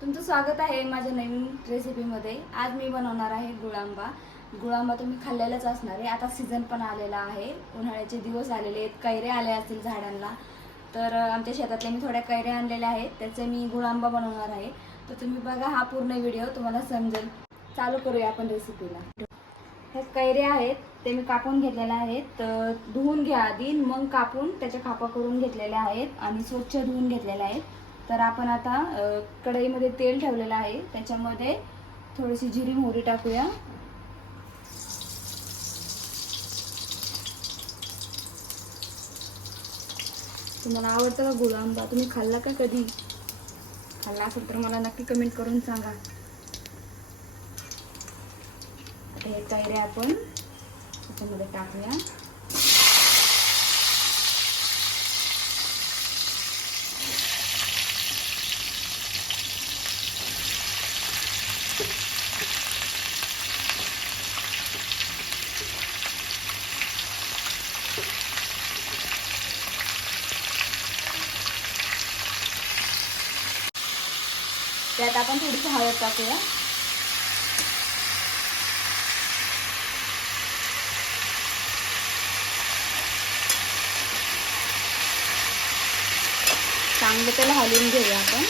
तुमचं स्वागत आहे माझ्या नवीन रेसिपीमध्ये आज मी बनवणार आहे गुळांबा. गुळांबा तुम्ही खाल्लेलाच असणार आहे. आता सीझन पण आलेला आहे. उन्हाळ्याचे दिवस आलेले आहेत. कैरे आल्या असतील झाडांना. तर आमच्या शेतातल्या मी थोड्या कैऱ्या आणलेल्या आहेत. त्याचे मी गुळांबा बनवणार आहे. तर तुम्ही बघा हा पूर्ण व्हिडिओ तुम्हाला समजेल. चालू करूया आपण रेसिपीला ह्या कैऱ्या आहेत. ते मी कापून घेतलेल्या आहेत. तर धुवून घ्या आधी. मग कापून त्याच्या खापा करून घेतलेल्या आहेत. आणि स्वच्छ धुवून घेतलेल्या आहेत. तर आपण आता कढईमध्ये तेल ठेवलेलं आहे. त्याच्यामध्ये थोडीशी जिरी मोहरी टाकूया. तुम्हाला आवडतं का गुलांबा तुम्ही खाल्ला का कधी? खाल्ला असेल तर मला नक्की कमेंट करून सांगा. हे कैरे आपण त्याच्यामध्ये टाकूया. त्यात आपण थोडीशी हळद टाकूया. चांगलं त्याला हलवून घेऊया आपण.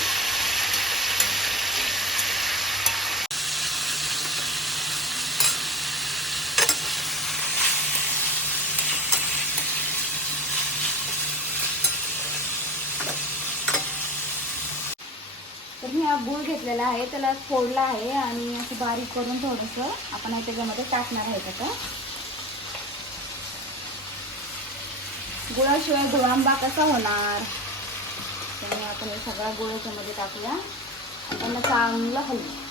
मी हा गूळ घेतलेला आहे त्याला फोडला आहे आणि असं बारीक करून थोडंसं आपण हे त्याच्यामध्ये टाकणार आहे त्याचं. गुळाशिवाय गुळांबा कसा होणार? त्यामुळे आपण हे सगळा गुळ याच्यामध्ये टाकूया. त्यांना चांगलं हलवू.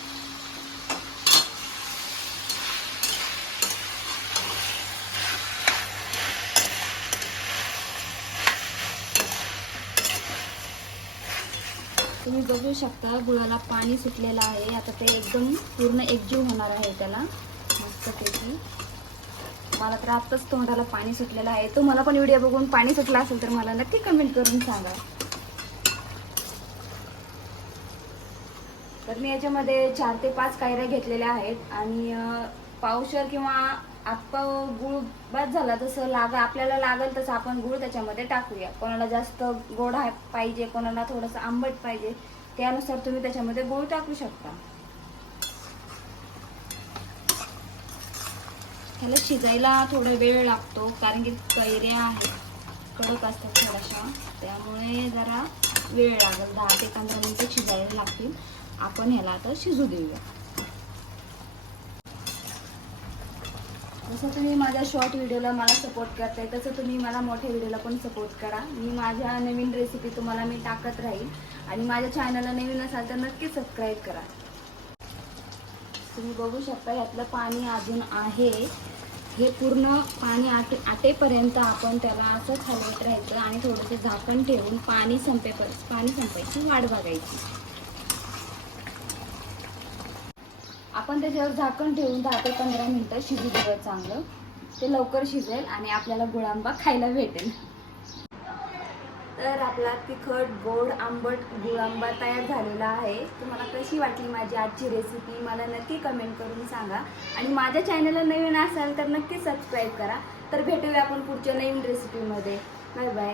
तुम्ही बघू शकता गुळाला पाणी सुटलेलं आहे. आता ते एकदम पूर्ण एकजीव होणार आहे त्याला. मस्तपैकी मला तर आत्ताच तोंडाला पाणी सुटलेलं आहे. तुम्हाला पण व्हिडिओ बघून पाणी सुटलं असेल तर मला नक्की कमेंट करून सांगा. तर मी याच्यामध्ये चार ते पाच कायऱ्या घेतलेल्या आहेत आणि पावशर किंवा आप्पा गुळ बस झाला तसं लाग आपल्याला लागेल तसं आपण गुळ त्याच्यामध्ये टाकूया. कोणाला जास्त गोड आहे पाहिजे कोणाला थोडंसं आंबट पाहिजे त्यानुसार तुम्ही त्याच्यामध्ये गुळ टाकू शकता. ह्याला शिजायला थोडा वेळ लागतो कारण की कैऱ्या आहेत कडक असतात थोड्याशा. त्यामुळे जरा वेळ लागेल दहा ते पंधरा मिनिटं शिजायला लागतील. आपण ह्याला आता शिजू देऊया. जसं तुम्ही माझ्या शॉर्ट व्हिडिओला मला सपोर्ट करताय तसं तुम्ही मला मोठ्या व्हिडिओला पण सपोर्ट करा. मी माझ्या नवीन रेसिपी तुम्हाला मी टाकत राहील. आणि माझ्या चॅनलला नवीन असाल तर नक्की सबस्क्राईब करा. तुम्ही बघू शकता यातलं पाणी अजून आहे. हे पूर्ण पाणी आटे आटेपर्यंत आपण त्याला असंच हलवत राहायचं आणि थोडंसं झाकण ठेवून पाणी संपेपर्यंत पाणी संपायची वाट बघायची. आपण त्याच्यावर झाकण ठेवून दहा ते पंधरा मिनटं शिजू देऊया चांगलं. ते लवकर शिजेल आणि आपल्याला गुळांबा खायला भेटेल. तर आपला तिखट गोड आंबट गुळांबा तयार झालेला आहे. तुम्हाला कशी वाटली माझी आजची रेसिपी मला नक्की कमेंट करून सांगा. आणि माझ्या चॅनलला नवीन असाल तर नक्की सबस्क्राईब करा. तर भेटूया आपण पुढच्या नवीन रेसिपीमध्ये बाय बाय